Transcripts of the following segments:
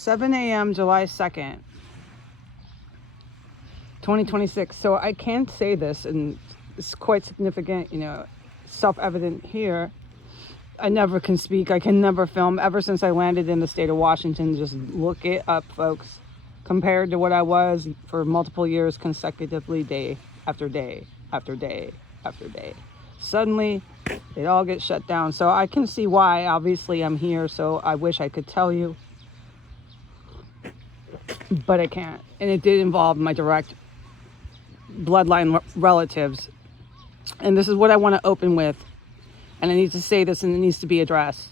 7 a.m. July 2nd, 2026. So I can't say this, and it's quite significant, self-evident here. I never can speak. I can never film. Ever since I landed in the state of Washington, just look it up, folks. Compared to what I was for multiple years consecutively, day after day after day after day. Suddenly, it all gets shut down. So I can see why. Obviously, I'm here, so I wish I could tell you. But I can't. And it did involve my direct bloodline relatives. And this is what I want to open with. And I need to say this, and it needs to be addressed.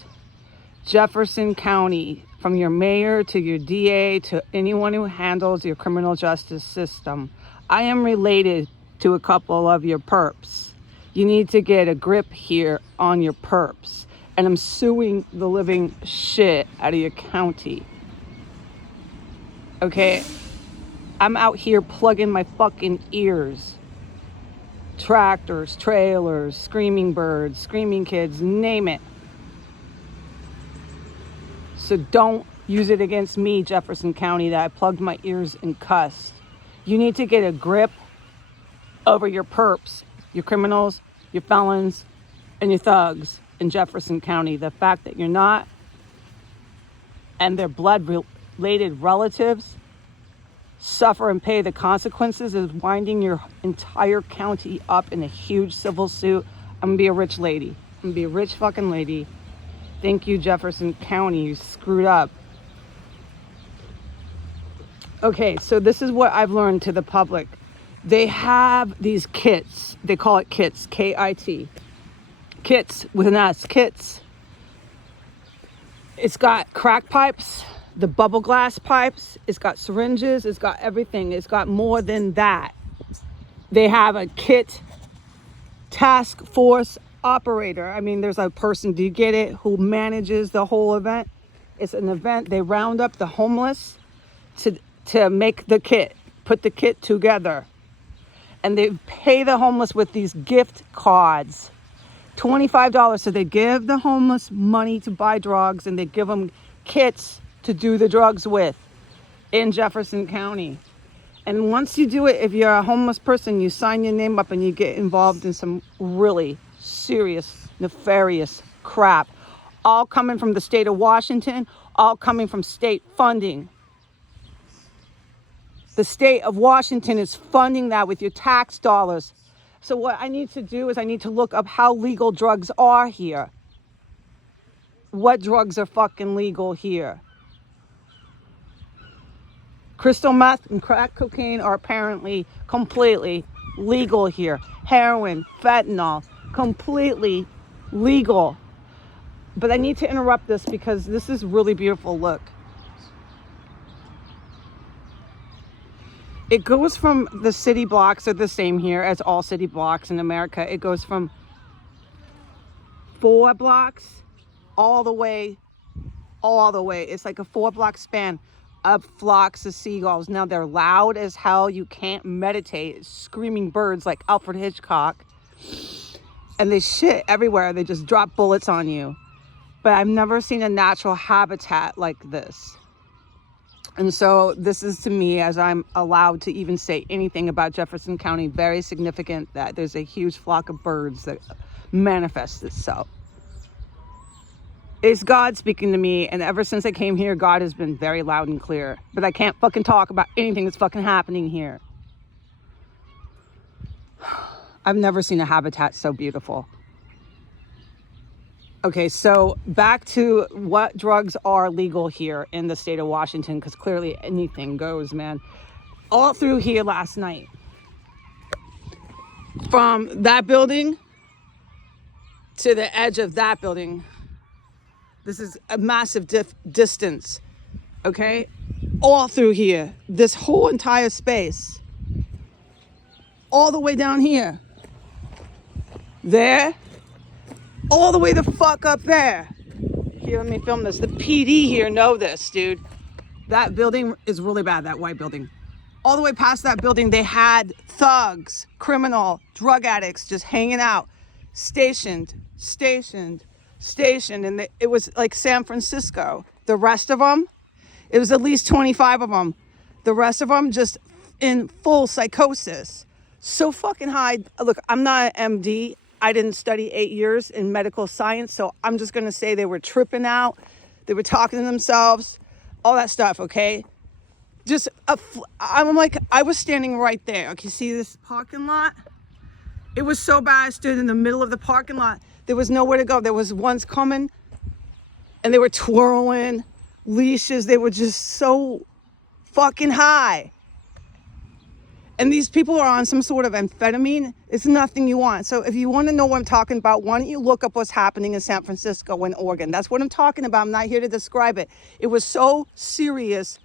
Jefferson County, from your mayor to your DA to anyone who handles your criminal justice system, I am related to a couple of your perps. You need to get a grip here on your perps. And I'm suing the living shit out of your county. Okay? I'm out here plugging my fucking ears. Tractors, trailers, screaming birds, screaming kids, name it. So don't use it against me, Jefferson County, that I plugged my ears and cussed. You need to get a grip over your perps, your criminals, your felons, and your thugs in Jefferson County. The fact that you're not, and their blood-related relatives suffer and pay the consequences is winding your entire county up in a huge civil suit. I'm gonna be a rich lady. I'm gonna be a rich fucking lady. Thank you, Jefferson County. You screwed up. Okay, so this is what I've learned to the public. They have these kits. They call it kits, K-I-T. Kits with an S, kits. It's got crack pipes, the bubble glass pipes. It's got syringes. It's got everything. It's got more than that. They have a kit task force operator. I mean, there's a person, do you get it, who manages the whole event. It's an event. They round up the homeless to make the kit, put the kit together. And they pay the homeless with these gift cards, $25. So they give the homeless money to buy drugs, and they give them kits to do the drugs with in Jefferson County. And once you do it, if you're a homeless person, you sign your name up and you get involved in some really serious, nefarious crap, all coming from the state of Washington, all coming from state funding. The state of Washington is funding that with your tax dollars. So what I need to do is I need to look up how legal drugs are here. What drugs are fucking legal here? Crystal meth and crack cocaine are apparently completely legal here. Heroin, fentanyl, completely legal. But I need to interrupt this because this is really beautiful. Look. It goes from, the city blocks are the same here as all city blocks in America. It goes from 4 blocks all the way. It's like a 4-block span of flocks of seagulls. Now they're loud as hell. You can't meditate. Screaming birds like Alfred Hitchcock. And they shit everywhere. They just drop bullets on you. But I've never seen a natural habitat like this. And so this is, to me, as I'm allowed to even say anything about Jefferson County, very significant that there's a huge flock of birds that manifests itself. It's God speaking to me, and ever since I came here, God has been very loud and clear. But I can't fucking talk about anything that's fucking happening here. I've never seen a habitat so beautiful. Okay, so back to what drugs are legal here in the state of Washington, because clearly anything goes, man. All through here last night. From that building to the edge of that building. This is a massive distance, okay? All through here, this whole entire space. All the way down here. There. All the way the fuck up there. Here, let me film this. The PD here know this, dude. That building is really bad, that white building. All the way past that building, they had thugs, criminal, drug addicts just hanging out. Stationed. And it was like San Francisco. The rest of them, It was at least 25 of them. The rest of them just in full psychosis. So fucking high. Look, I'm not an MD. I didn't study 8 years in medical science, so I'm just going to say they were tripping out. They were talking to themselves, all that stuff, okay? I'm like, I was standing right there. Okay, see this parking lot? It was so bad. I stood in the middle of the parking lot. There was nowhere to go. There was ones coming, and they were twirling leashes. They were just so fucking high. And these people are on some sort of amphetamine. It's nothing you want. So if you want to know what I'm talking about, why don't you look up what's happening in San Francisco and Oregon? That's what I'm talking about. I'm not here to describe it. It was so serious.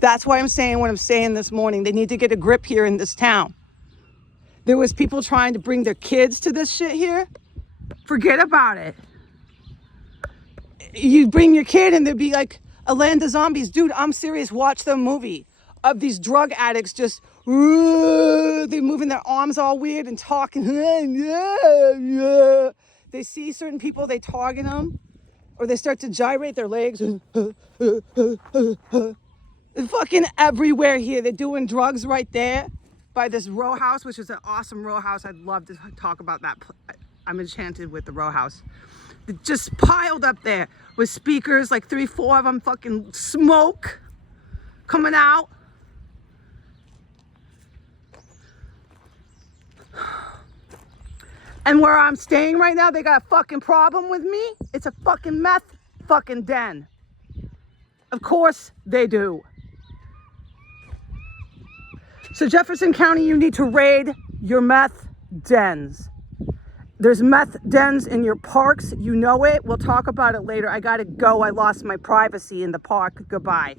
That's why I'm saying what I'm saying this morning. They need to get a grip here in this town. There was people trying to bring their kids to this shit here. Forget about it. You bring your kid and there'd be like a land of zombies. Dude, I'm serious. Watch the movie of these drug addicts just, they're moving their arms all weird and talking. They see certain people, they target them, or they start to gyrate their legs. It's fucking everywhere here. They're doing drugs right there by this row house, which is an awesome row house. I'd love to talk about that. I'm enchanted with the row house. They're just piled up there with speakers, like 3, 4 of them, fucking smoke coming out. And where I'm staying right now, they got a fucking problem with me. It's a fucking meth fucking den. Of course they do. So Jefferson County, you need to raid your meth dens. There's meth dens in your parks. You know it. We'll talk about it later. I gotta go. I lost my privacy in the park. Goodbye.